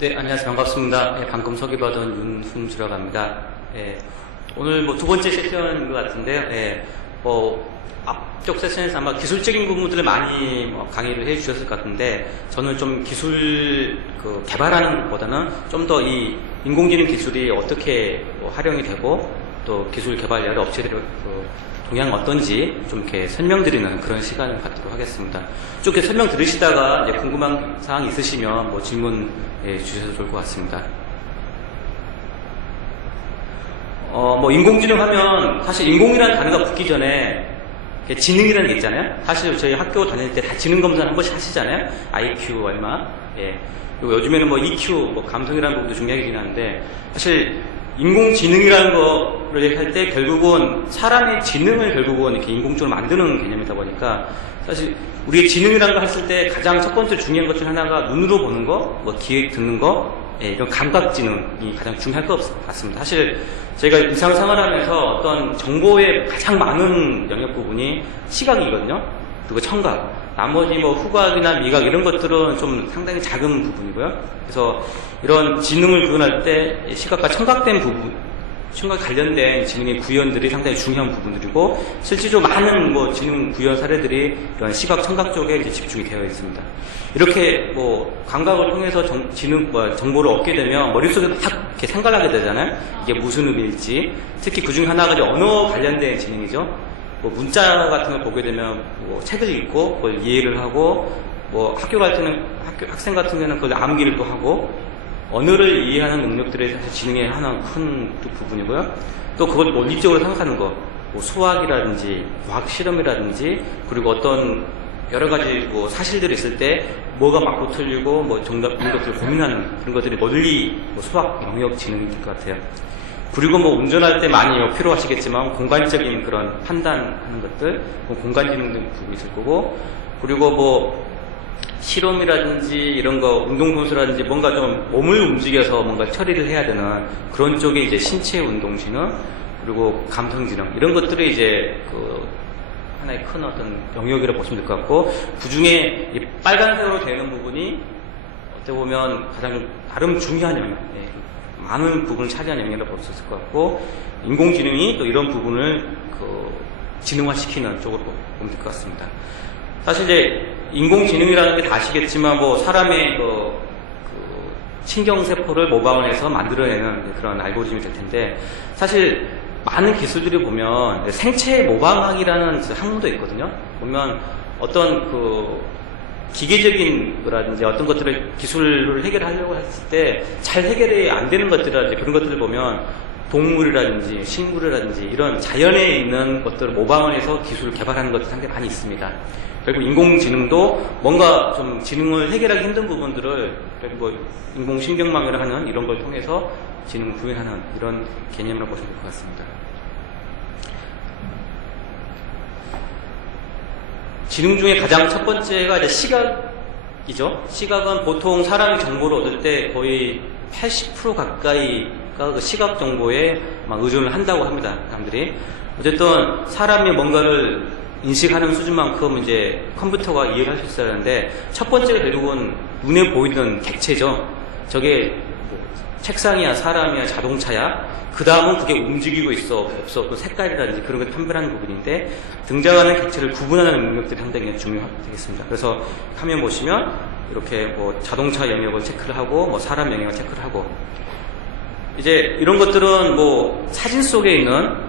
네, 안녕하세요. 반갑습니다. 방금 소개받은 윤훈주라고 합니다. 오늘 두 번째 세션인 것 같은데요. 앞쪽 세션에서 아마 기술적인 부분들을 많이 강의를 해 주셨을 것 같은데, 저는 좀 기술 개발하는 것보다는 좀 더 이 인공지능 기술이 어떻게 활용이 되고, 또 기술 개발 여러 업체들의 동향은 어떤지 좀 이렇게 설명드리는 그런 시간을 갖도록 하겠습니다. 쭉 이렇게 설명 들으시다가 이제 궁금한 사항 있으시면 질문 주셔도 좋을 것 같습니다. 인공지능 하면 사실 인공이라는 단어가 붙기 전에 지능이라는 게 있잖아요. 사실 저희 학교 다닐 때 다 지능 검사 한 번씩 하시잖아요. IQ 얼마. 그리고 요즘에는 EQ, 감성이라는 부분도 중요하긴 한데, 사실 인공지능이라는 거를 할 때 결국은 사람의 지능을 결국은 이렇게 인공적으로 만드는 개념이다 보니까, 사실 우리의 지능이라는 거 했을 때 가장 첫 번째 중요한 것 중 하나가 눈으로 보는 거, 귀에 듣는 거, 이런 감각지능이 가장 중요할 것 같습니다. 사실 저희가 일상생활하면서 어떤 정보의 가장 많은 영역 부분이 시각이거든요. 그리고 청각. 나머지 후각이나 미각 이런 것들은 좀 상당히 작은 부분이고요. 그래서 이런 지능을 구현할 때 시각과 청각된 부분, 청각 관련된 지능의 구현들이 상당히 중요한 부분들이고, 실제로 많은 지능 구현 사례들이 이런 시각, 청각 쪽에 이제 집중이 되어 있습니다. 이렇게 감각을 통해서 정보를 얻게 되면 머릿속에 막 이렇게 생각하게 되잖아요. 이게 무슨 의미일지. 특히 그 중에 하나가 이제 언어 관련된 지능이죠. 문자 같은 걸 보게 되면 책을 읽고 그걸 이해를 하고, 학교 갈 때는 학생 같은 경우는 그걸 암기를 또 하고, 언어를 이해하는 능력들이 사실 지능의 하나 큰 부분이고요. 또 그걸 논리적으로 생각하는 거, 수학이라든지 과학 실험이라든지, 그리고 어떤 여러 가지 사실들이 있을 때 뭐가 맞고 틀리고 정답 이런 것들을 고민하는 그런 것들이 논리, 수학 영역 지능이 될 것 같아요. 그리고 운전할 때 많이 필요하시겠지만 공간적인 그런 판단하는 것들, 공간지능 등 부분이 있을 거고, 그리고 실험이라든지 이런 거, 운동선수라든지 뭔가 좀 몸을 움직여서 뭔가 처리를 해야 되는 그런 쪽에 이제 신체 운동지능, 그리고 감성지능, 이런 것들이 이제 하나의 큰 어떤 영역이라고 보시면 될 것 같고, 그 중에 이 빨간색으로 되는 부분이 어떻게 보면 가장 나름 중요한 영역, 많은 부분을 차지하는 영역이라고 볼 수 있을 것 같고, 인공지능이 또 이런 부분을 지능화시키는 쪽으로 보면 될 것 같습니다. 사실 이제 인공지능이라는 게 다 아시겠지만 사람의 신경세포를 모방을 해서 만들어내는 그런 알고리즘이 될 텐데, 사실 많은 기술들이 보면 생체 모방학이라는 학문도 있거든요. 보면 어떤 기계적인 거라든지 어떤 것들을 기술을 해결하려고 했을 때 잘 해결이 안 되는 것들이라든지 그런 것들을 보면 동물이라든지 식물이라든지 이런 자연에 있는 것들을 모방을 해서 기술을 개발하는 것들이 상당히 많이 있습니다. 그리고 인공지능도 뭔가 좀 지능을 해결하기 힘든 부분들을 인공신경망이라 하는 이런 걸 통해서 지능을 구현하는 이런 개념이라고 보시면 될 것 같습니다. 지능 중에 가장 첫 번째가 이제 시각이죠. 시각은 보통 사람이 정보를 얻을 때 거의 80% 가까이가 그 시각 정보에 의존을 한다고 합니다. 사람들이. 어쨌든 사람이 뭔가를 인식하는 수준만큼 이제 컴퓨터가 이해를 할 수 있어야 하는데, 첫 번째가 결국은 눈에 보이는 객체죠. 저게 책상이야, 사람이야, 자동차야. 그 다음은 그게 움직이고 있어, 없어, 그 색깔이라든지 그런 걸 판별하는 부분인데, 등장하는 객체를 구분하는 능력들이 상당히 중요하겠습니다. 그래서 화면 보시면 이렇게 자동차 영역을 체크를 하고, 사람 영역을 체크를 하고, 이제 이런 것들은 사진 속에 있는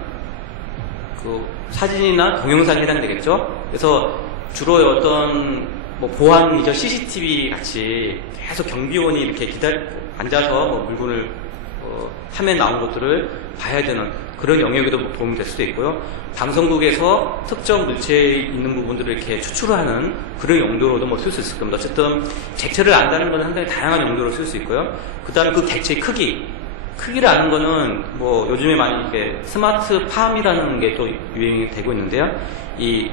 사진이나 동영상에 해당되겠죠. 그래서 주로 어떤 보안이죠. CCTV 같이 계속 경비원이 이렇게 앉아서 물건을 화면에 나온 것들을 봐야 되는 그런 영역에도 도움이 될 수도 있고요. 방송국에서 특정 물체에 있는 부분들을 이렇게 추출하는 그런 용도로도 쓸 수 있을 겁니다. 어쨌든 객체를 안다는 것은 상당히 다양한 용도로 쓸 수 있고요. 그 다음에 그 객체의 크기를 아는 거는 요즘에 많이 이렇게 스마트팜이라는 게 또 유행이 되고 있는데요. 이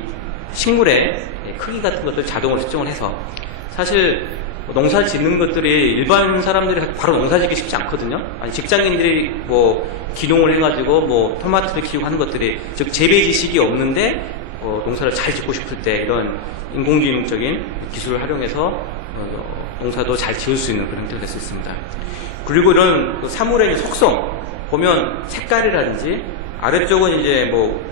식물의 크기 같은 것들 자동으로 측정을 해서, 사실 농사 짓는 것들이 일반 사람들이 바로 농사 짓기 쉽지 않거든요. 아니, 직장인들이 기농을 해가지고 토마토를 키우고 하는 것들이, 즉 재배 지식이 없는데 농사를 잘 짓고 싶을 때 이런 인공지능적인 기술을 활용해서 농사도 잘 지을 수 있는 그런 형태가 될 수 있습니다. 그리고 이런 그 사물의 속성 보면 색깔이라든지 아래쪽은 이제 뭐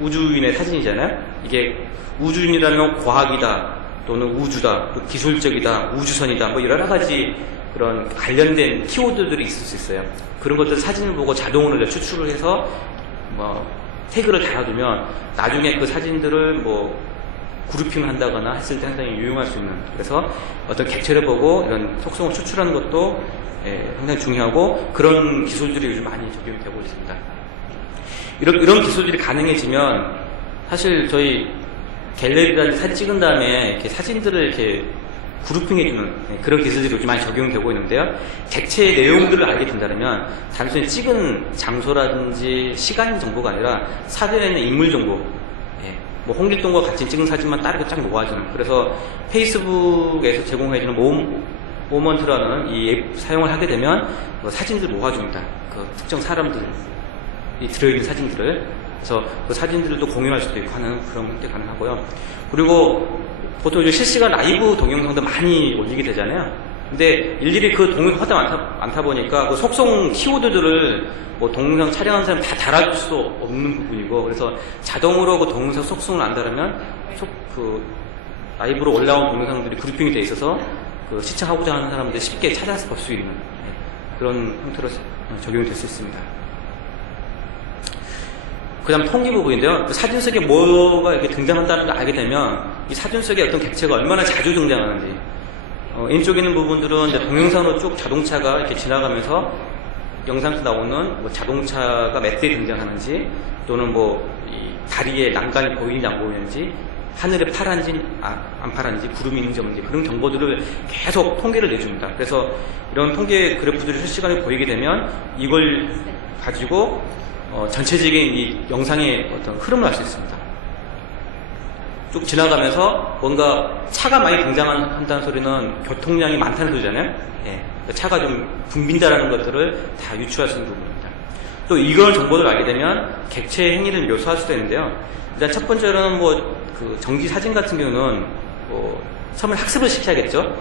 우주인의 사진이잖아요. 이게 우주인이라는 과학이다 또는 우주다 또 기술적이다 우주선이다 뭐 여러 가지 그런 관련된 키워드들이 있을 수 있어요. 그런 것들 사진을 보고 자동으로 추출을 해서 뭐 태그를 달아두면 나중에 그 사진들을 뭐 그룹핑을 한다거나 했을 때 상당히 유용할 수 있는, 그래서 어떤 객체를 보고 이런 속성을 추출하는 것도 상당히 중요하고 그런 기술들이 요즘 많이 적용이 되고 있습니다. 이런 기술들이 가능해지면 사실 저희 갤러리라든지 사진 찍은 다음에 이렇게 사진들을 이렇게 그룹핑해주는 그런 기술들이 요즘 많이 적용되고 있는데요. 객체의 내용들을 알게 된다면 단순히 찍은 장소라든지 시간 정보가 아니라 사진에 있는 인물 정보, 뭐 홍길동과 같이 찍은 사진만 따르게 쫙 모아주는, 그래서 페이스북에서 제공해주는 모먼트라는 이 앱 사용을 하게 되면 그 사진들 모아줍니다. 그 특정 사람들이 들어있는 사진들을, 그래서 그 사진들도 공유할 수도 있고 하는 그런 것도 가능하고요. 그리고 보통 이제 실시간 라이브 동영상도 많이 올리게 되잖아요. 근데 일일이 그 동영상 많다 보니까 그 속성 키워드들을 뭐 동영상 촬영하는 사람 다 달아줄 수 없는 부분이고, 그래서 자동으로 그 동영상 속성을 안다면 그 라이브로 올라온 동영상들이 그룹핑이 돼 있어서 그 시청하고자 하는 사람들이 쉽게 찾아서 볼 수 있는 그런 형태로 적용이 될 수 있습니다. 그 다음 통계 부분인데요. 사진 속에 뭐가 이렇게 등장한다는 걸 알게 되면 이 사진 속에 어떤 객체가 얼마나 자주 등장하는지, 왼쪽에 있는 부분들은 이제 동영상으로 쭉 자동차가 이렇게 지나가면서 영상에서 나오는 뭐 자동차가 몇 대 등장하는지, 또는 뭐 이 다리에 난간이 보이는지 안 보이는지, 하늘에 파란지 안 파란지, 구름이 있는지 없는지, 그런 정보들을 계속 통계를 내줍니다. 그래서 이런 통계 그래프들이 실시간에 보이게 되면 이걸 가지고 전체적인 이 영상의 어떤 흐름을 알 수 있습니다. 쭉 지나가면서 뭔가 차가 많이 등장한다는 소리는 교통량이 많다는 소리잖아요. 차가 좀 붐빈다라는 것들을 다 유추할 수 있는 부분입니다. 또 이런 정보를 알게 되면 객체의 행위를 묘사할 수도 있는데요. 일단 첫 번째로는 뭐 그 정기 사진 같은 경우는 뭐 처음에 학습을 시켜야겠죠.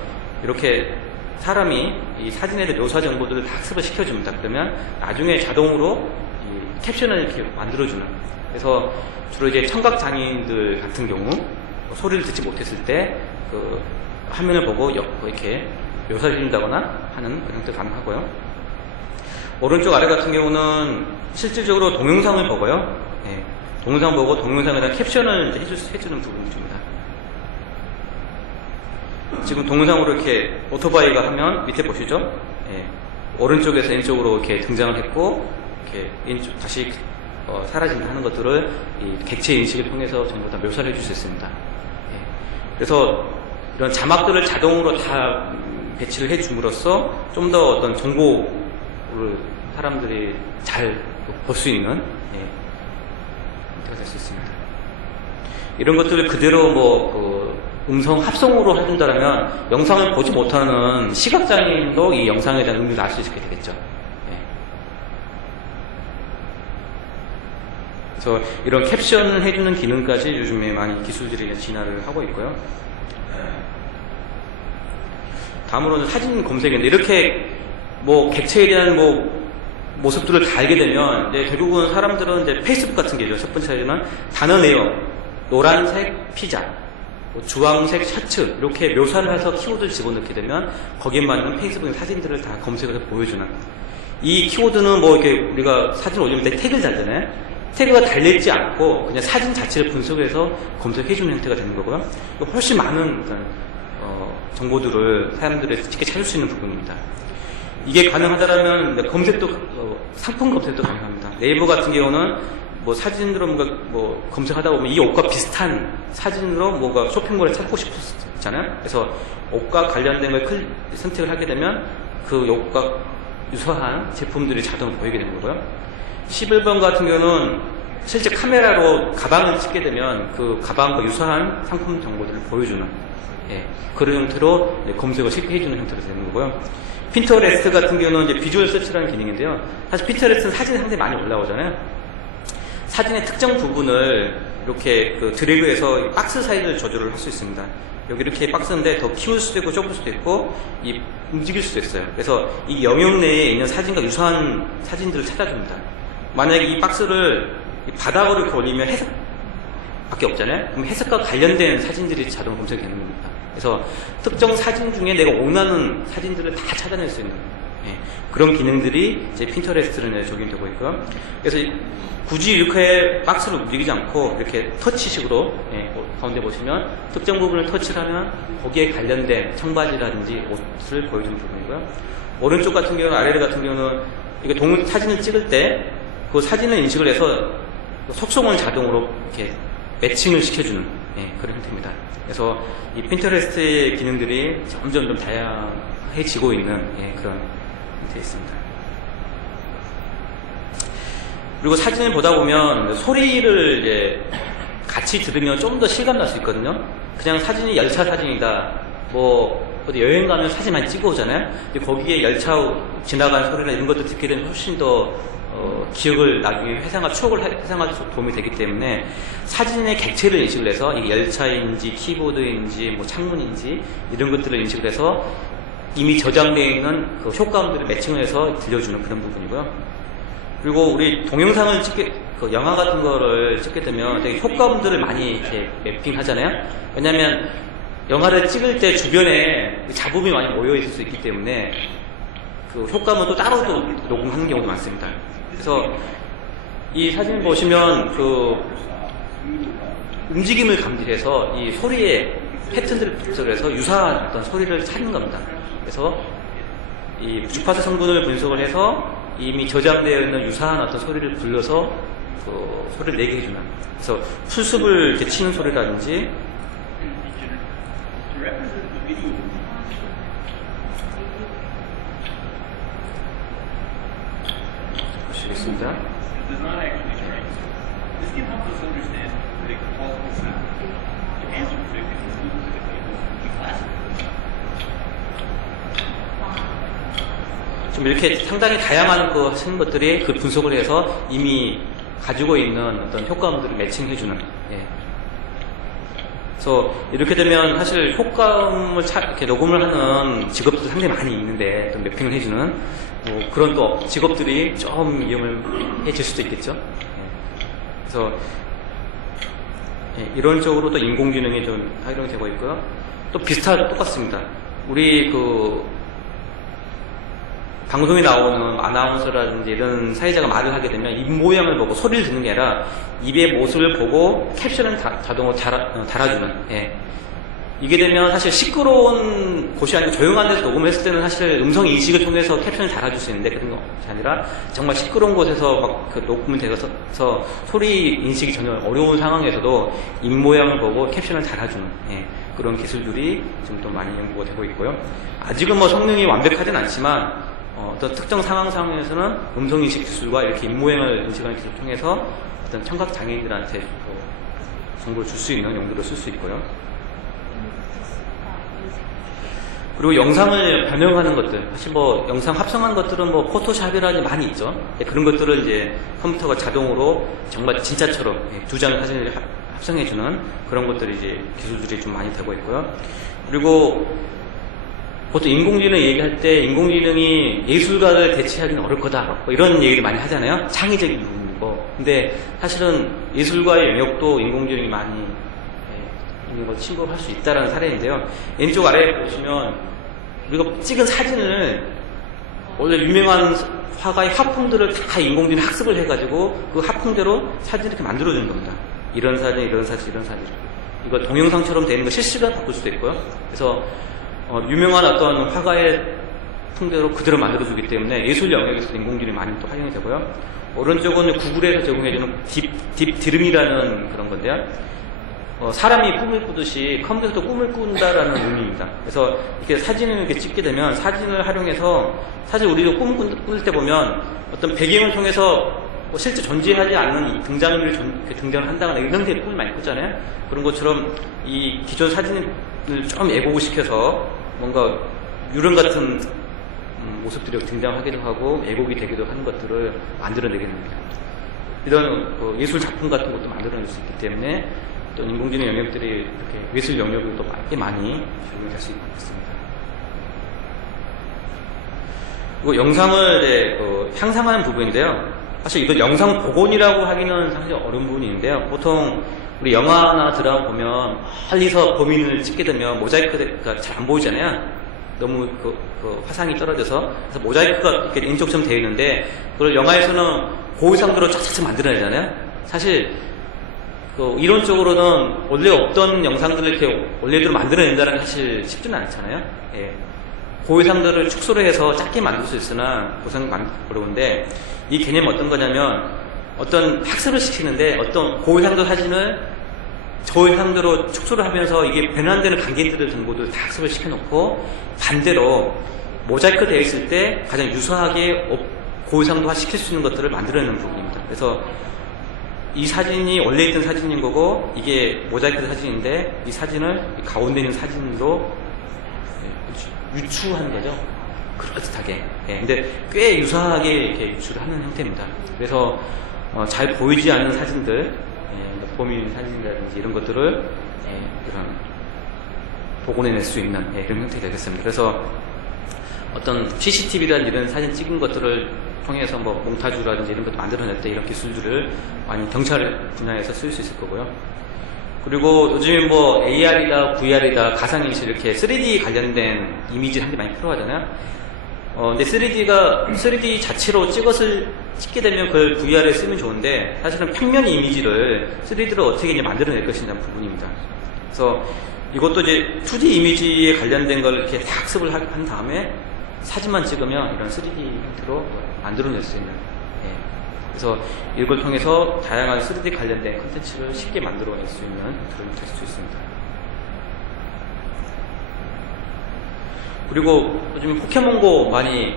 이렇게 사람이 이 사진에 대한 묘사 정보들을 다 학습을 시켜줍니다. 그러면 나중에 자동으로 이 캡션을 이렇게 만들어주는. 그래서 주로 이제 청각 장애인들 같은 경우 소리를 듣지 못했을 때 그 화면을 보고 이렇게 묘사해 준다거나 하는 그런 것도 가능하고요. 오른쪽 아래 같은 경우는 실질적으로 동영상을 보고요. 동영상 보고 동영상에 대한 캡션을 이제 해주는 부분입니다. 지금 동영상으로 이렇게 오토바이가 하면 밑에 보시죠? 오른쪽에서 왼쪽으로 이렇게 등장을 했고, 이렇게 왼쪽 다시 사라진다 하는 것들을 이 객체 인식을 통해서 전부 다 묘사를 해줄 수 있습니다. 그래서 이런 자막들을 자동으로 다 배치를 해줌으로써 좀 더 어떤 정보를 사람들이 잘 볼 수 있는 형태가 될 수 있습니다. 이런 것들을 그대로 뭐 음성 합성으로 해준다면 영상을 보지 못하는 시각장애인도 이 영상에 대한 의미를 알 수 있게 되겠죠. 그래서 이런 캡션을 해주는 기능까지 요즘에 많이 기술들이 진화를 하고 있고요. 다음으로는 사진 검색인데, 이렇게 뭐 객체에 대한 뭐 모습들을 다 알게 되면 이제 대부분 사람들은 이제 페이스북 같은 게죠. 첫 번째 사진은 단어 내용, 노란색 피자, 주황색 셔츠, 이렇게 묘사를 해서 키워드를 집어넣게 되면 거기에 맞는 페이스북 사진들을 다 검색을 해서 보여주는. 이 키워드는 뭐 이렇게 우리가 사진 올리면 태그를 달잖아요. 태그가 달려있지 않고 그냥 사진 자체를 분석해서 검색해주는 형태가 되는 거고요. 훨씬 많은 정보들을 사람들이 쉽게 찾을 수 있는 부분입니다. 이게 가능하다면 검색도, 상품 검색도 가능합니다. 네이버 같은 경우는 뭐 사진으로 뭔가 뭐 검색하다 보면 이 옷과 비슷한 사진으로 뭔가 쇼핑몰을 찾고 싶었잖아요. 그래서 옷과 관련된 걸 선택을 하게 되면 그 옷과 유사한 제품들이 자동으로 보이게 되는 거고요. 11번 같은 경우는 실제 카메라로 가방을 찍게 되면 그 가방과 유사한 상품 정보들을 보여주는 그런 형태로 검색을 쉽게 해주는 형태로 되는 거고요. 핀터레스트 같은 경우는 이제 비주얼 서치라는 기능인데요. 사실 핀터레스트는 사진이 상당히 많이 올라오잖아요. 사진의 특정 부분을 이렇게 그 드래그해서 박스 사이즈를 조절을 할 수 있습니다. 여기 이렇게 박스인데 더 키울 수도 있고 좁을 수도 있고 움직일 수도 있어요. 그래서 이 영역 내에 있는 사진과 유사한 사진들을 찾아줍니다. 만약에 이 박스를 바닥으로 이렇게 올리면 해석밖에 없잖아요. 그럼 해석과 관련된 사진들이 자동 검색이 되는 겁니다. 그래서 특정 사진 중에 내가 원하는 사진들을 다 찾아낼 수 있는 그런 기능들이 이제 핀터레스트는 적용되고 있고요. 그래서 굳이 이렇게 박스를 움직이지 않고 이렇게 터치식으로 가운데 보시면 특정 부분을 터치를 하면 거기에 관련된 청바지라든지 옷을 보여주는 부분이고요. 오른쪽 같은 경우는 아래 같은 경우는 이게 사진을 찍을 때 그 사진을 인식을 해서 속성을 자동으로 이렇게 매칭을 시켜주는 그런 형태입니다. 그래서 이 핀터레스트의 기능들이 점점 좀 다양해지고 있는 그런 형태에 있습니다. 그리고 사진을 보다 보면 소리를 이제 같이 들으면 좀 더 실감 날 수 있거든요. 그냥 사진이 열차 사진이다. 뭐 어디 여행 가면 사진 많이 찍어 오잖아요. 근데 거기에 열차 지나가는 소리나 이런 것도 듣게 되면 훨씬 더 기억을 나중에 추억을 회상할 수 도움이 되기 때문에 사진의 객체를 인식을 해서 이게 열차인지 키보드인지 뭐 창문인지 이런 것들을 인식을 해서 이미 저장되어 있는 그 효과음들을 매칭을 해서 들려주는 그런 부분이고요. 그리고 우리 동영상을 그 영화 같은 거를 찍게 되면 되게 효과음들을 많이 이렇게 매핑 하잖아요. 왜냐면 영화를 찍을 때 주변에 잡음이 많이 모여 있을 수 있기 때문에 그 효과음은 또 따로도 녹음하는 경우도 많습니다. 그래서 이 사진 보시면 그 움직임을 감지해서 이 소리의 패턴들을 분석을 해서 유사한 어떤 소리를 찾는 겁니다. 그래서 이 주파수 성분을 분석을 해서 이미 저장되어 있는 유사한 어떤 소리를 불러서 그 소리를 내게 해주는. 그래서 풀숲을 이렇게 치는 소리라든지 보시겠습니다. 좀 이렇게 상당히 다양한 그 하시는 것들이 그 분석을 해서 이미 가지고 있는 어떤 효과음들을 매칭해주는. 그래서 이렇게 되면 사실 효과음을 이렇게 녹음을 하는 직업들이 상당히 많이 있는데 또 매핑을 해주는 뭐 그런 또 직업들이 좀 이용을 해줄 수도 있겠죠. 그래서 이런 쪽으로 또 인공지능이 좀 활용이 되고 있고요. 또 똑같습니다. 우리 그 방송에 나오는 아나운서라든지 이런 사회자가 말을 하게 되면 입 모양을 보고 소리를 듣는 게 아니라 입의 모습을 보고 캡션을 자동으로 달아주는. 이게 되면 사실 시끄러운 곳이 아니고 조용한 데서 녹음을 했을 때는 사실 음성 인식을 통해서 캡션을 달아줄 수 있는데 그런 것이 아니라 정말 시끄러운 곳에서 막 그 녹음이 되어서 소리 인식이 전혀 어려운 상황에서도 입 모양을 보고 캡션을 달아주는 그런 기술들이 좀 더 많이 연구가 되고 있고요. 아직은 뭐 성능이 완벽하진 않지만 어떤 특정 상황에서는 음성인식 기술과 이렇게 입모양을 인식하는 기술을 통해서 어떤 청각 장애인들한테 정보를 줄 수 있는 용도로 쓸 수 있고요. 그리고 영상을 변형하는 것들, 사실 뭐 영상 합성한 것들은 뭐 포토샵이라든지 많이 있죠. 그런 것들을 이제 컴퓨터가 자동으로 정말 진짜처럼 두 장의 사진을 합성해주는 그런 것들이 이제 기술들이 좀 많이 되고 있고요. 그리고 보통 인공지능 얘기할 때 인공지능이 예술가를 대체하기는 어려울 거다 뭐 이런 얘기를 많이 하잖아요. 창의적인 부분이고. 근데 사실은 예술가의 영역도 인공지능이 많이 있는 걸 침범할 수 있다는 사례인데요. 왼쪽 아래에 보시면 우리가 찍은 사진을 원래 유명한 화가의 화풍들을 다 인공지능 학습을 해가지고 그 화풍대로 사진을 이렇게 만들어주는 겁니다. 이런 사진, 이런 사진, 이런 사진. 이거 동영상처럼 되는 거 실시간 바꿀 수도 있고요. 그래서 유명한 어떤 화가의 풍대로 그대로 만들어주기 때문에 예술 영역에서 인공지능이 많이 또 활용이 되고요. 오른쪽은 구글에서 제공해주는 딥 드림이라는 그런 건데요. 사람이 꿈을 꾸듯이 컴퓨터도 꿈을 꾼다라는 의미입니다. 그래서 이렇게 사진을 이렇게 찍게 되면 사진을 활용해서 사실 우리도 꿈을 꿀 때 보면 어떤 배경을 통해서 실제 존재하지 않는 이 등장인물이 등장을 한다거나 이런 데 꿈을 많이 꿨잖아요. 그런 것처럼 이 기존 사진을 좀 애곡시켜서 뭔가 유령 같은 모습들이 등장하기도 하고 애곡이 되기도 하는 것들을 만들어내게 됩니다. 이런 예술 작품 같은 것도 만들어낼 수 있기 때문에 또 인공지능 영역들이 이렇게 예술 영역으로 또 많이 적용될 수 있습니다. 그리고 영상을 이제 향상하는 부분인데요. 사실 이걸 영상 복원이라고 하기는 사실 어려운 부분이 있는데요. 보통 우리 영화나 드라마 보면 멀리서 범인을 찍게 되면 모자이크가 잘 안 보이잖아요. 너무 그 화상이 떨어져서. 그래서 모자이크가 이렇게 인쪽처럼 되어 있는데 그걸 영화에서는 고의상도로 쫙쫙 만들어내잖아요. 사실 이론적으로는 원래 없던 영상들을 이렇게 원래대로 만들어낸다는 게 사실 쉽지는 않잖아요. 예. 고해상도를 축소를 해서 작게 만들 수 있으나 고상 어려운데 이 개념이 어떤 거냐면 어떤 학습을 시키는데 어떤 고해상도 사진을 저해상도로 축소를 하면서 이게 변환되는 관계들을 정보들 다 학습을 시켜놓고 반대로 모자이크 되어 있을 때 가장 유사하게 고해상도화 시킬 수 있는 것들을 만들어내는 부분입니다. 그래서 이 사진이 원래 있던 사진인 거고 이게 모자이크 사진인데 이 사진을 가운데 있는 사진으로 유추하는 거죠. 그럴듯하게. 예, 근데 꽤 유사하게 이렇게 유추를 하는 형태입니다. 그래서 잘 보이지 않는 사진들, 범인 사진이라든지 이런 것들을 이런 복원해낼 수 있는 이런 형태가 되겠습니다. 그래서 어떤 CCTV라든지 이런 사진 찍은 것들을 통해서 뭐 몽타주라든지 이런 것도 만들어낼 때 이런 기술들을 많이 경찰 분야에서 쓸 수 있을 거고요. 그리고 요즘에 뭐 AR이다, VR이다, 가상현실 이렇게 3D 관련된 이미지를 한 개 많이 필요하잖아요. 근데 3D 자체로 찍게 되면 그걸 VR에 쓰면 좋은데 사실은 평면 이미지를 3D로 어떻게 이제 만들어낼 것이냐는 부분입니다. 그래서 이것도 이제 2D 이미지에 관련된 걸 이렇게 다 학습을 한 다음에 사진만 찍으면 이런 3D 형태로 만들어낼 수 있는. 그래서 이걸 통해서 다양한 3D 관련된 콘텐츠를 쉽게 만들어낼 수 있는 그런 될 수 있습니다. 그리고 요즘 포켓몬고 많이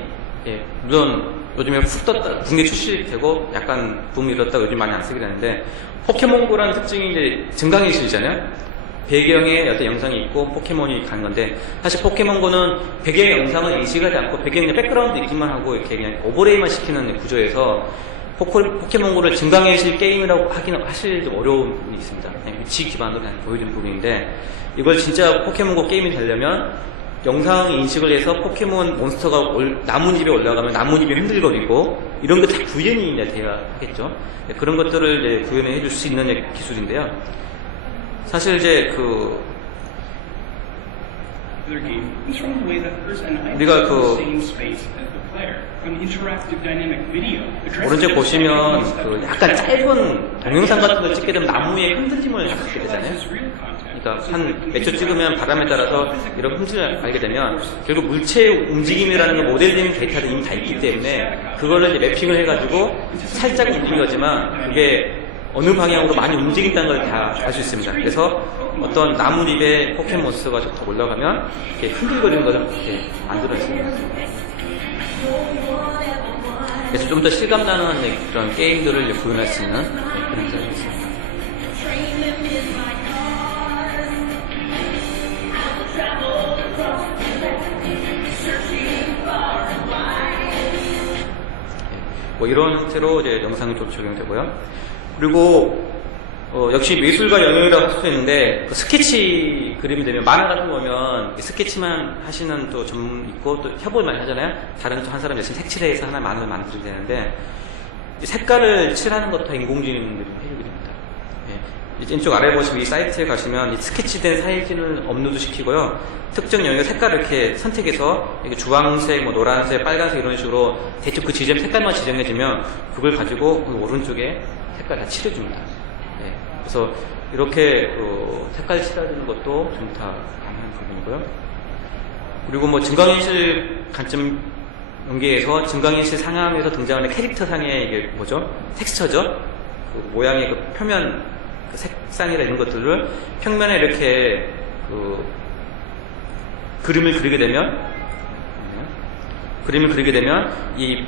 물론 요즘에 훅 떴다 국내 출시되고 약간 붐이 일었다가 요즘 많이 안 쓰게 되는데 포켓몬고라는 특징이 이제 증강현실이잖아요. 배경에 어떤 영상이 있고 포켓몬이 가는 건데 사실 포켓몬고는 배경의 영상을 인식하지 않고 배경에 백그라운드 있기만 하고 이렇게 그냥 오버레이만 시키는 구조에서 포켓몬고를 증강현실 게임이라고 하기는 사실 좀 어려운 부분이 있습니다. 그냥 위치 기반으로 그냥 보여주는 부분인데 이걸 진짜 포켓몬고 게임이 되려면 영상 인식을 해서 포켓몬 몬스터가 나뭇잎에 올라가면 나뭇잎이 흔들거리고 이런 게 다 구현이 이제 돼야 하겠죠. 그런 것들을 이제 구현해 줄 수 있는 기술인데요. 사실 이제 우리가 오른쪽 보시면 약간 짧은 동영상 같은 걸 찍게 되면 나무의 흔들림을 잡게 되잖아요. 그러니까 한 몇 초 찍으면 바람에 따라서 이런 흔들림을 알게 되면 결국 물체의 움직임이라는 건 모델링 데이터도 이미 다 있기 때문에 그거를 이제 매핑을 해가지고 살짝 움직인 거지만 그게 어느 방향으로 많이 움직인다는 걸 다 알 수 있습니다. 그래서 어떤 나뭇잎에 포켓몬스터가 더 올라가면 이렇게 흔들거리는 것을 이렇게 만들어냈습니다. 그래서 좀 더 실감나는 그런 게임들을 구현할 수 있는 그런 점이 있습니다. 뭐 이런 형태로 이제 영상이 좀 적용되고요. 그리고 역시 미술과 영역이라고 할 수 있는데 스케치 그림 되면 만화 같은 거 보면 스케치만 하시는 또 전문 있고 또 협업을 많이 하잖아요. 다른 또 한 사람 열심히 색칠해서 하나 만화를 만들어야 되는데 색깔을 칠하는 것도 인공지능들이 해주게 됩니다. 이쪽 아래 보시면 이 사이트에 가시면 이 스케치된 사진을 업로드 시키고요. 특정 영역의 색깔을 이렇게 선택해서 이렇게 주황색, 뭐 노란색, 빨간색 이런 식으로 대충 그 지점 색깔만 지정해주면 그걸 가지고 그 오른쪽에 색깔 다 칠해줍니다. 그래서 이렇게 색깔 칠해주는 것도 전부 다 가능한 부분이고요. 그리고 뭐 증강현실 관점 연계해서 증강현실 상황에서 등장하는 캐릭터 상의 이게 뭐죠? 텍스처죠? 그 모양의 그 표면 그 색상이나 이런 것들을 평면에 이렇게 그림을 그리게 되면 이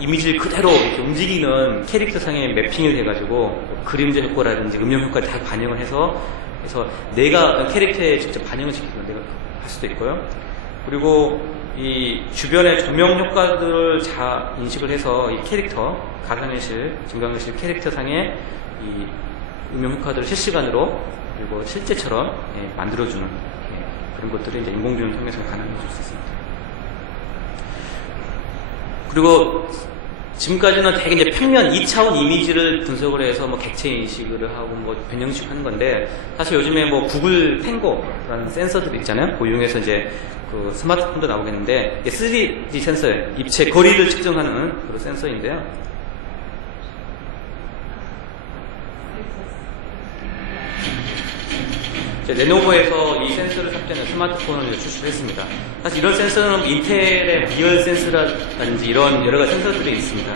이미지를 그대로 이렇게 움직이는 캐릭터 상에 매핑이 돼가지고 그림자 효과라든지 음영 효과를 다 반영을 해서 그래서 내가 캐릭터에 직접 반영을 시키는 내가 할 수도 있고요. 그리고 이 주변의 조명 효과들을 인식을 해서 이 캐릭터, 가상현실, 증강현실 캐릭터 상의 이 음영 효과들을 실시간으로 그리고 실제처럼 만들어주는 그런 것들이 이제 인공지능을 통해서 가능해질 수 있습니다. 그리고 지금까지는 되게 이제 평면 2차원 이미지를 분석을 해서 뭐 객체 인식을 하고 뭐 변형식 하는 건데, 사실 요즘에 뭐 구글 탱고라는 센서들이 있잖아요. 그 이용해서 이제 그 스마트폰도 나오겠는데, 이게 3D 센서예요. 입체 거리를 측정하는 그런 센서인데요. 레노버에서 이 센서를 탑재하는 스마트폰을 출시를 했습니다. 사실 이런 센서는 인텔의 리얼 센서라든지 이런 여러 가지 센서들이 있습니다.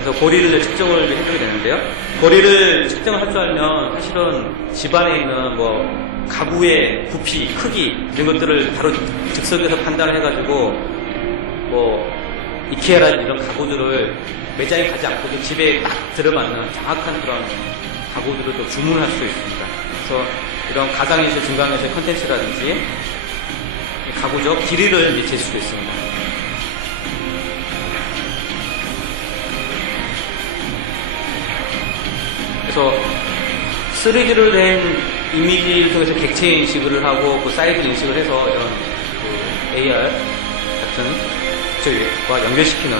그래서 거리를 측정을 해주게 되는데요. 거리를 측정을 할 줄 알면 사실은 집안에 있는 뭐 가구의 부피, 크기 이런 것들을 바로 즉석에서 판단을 해가지고 뭐 이케아라든지 이런 가구들을 매장에 가지 않고도 집에 딱 들어맞는 정확한 그런 가구들을 또 주문할 수 있습니다. 그래서 이런 가상현실, 증강현실 컨텐츠라든지 가구적 길이를 잴 수도 있습니다. 그래서 3D를 된 이미지를 통해서 객체 인식을 하고 그 사이즈 인식을 해서 이런 그 AR 같은 기술과 연결시키는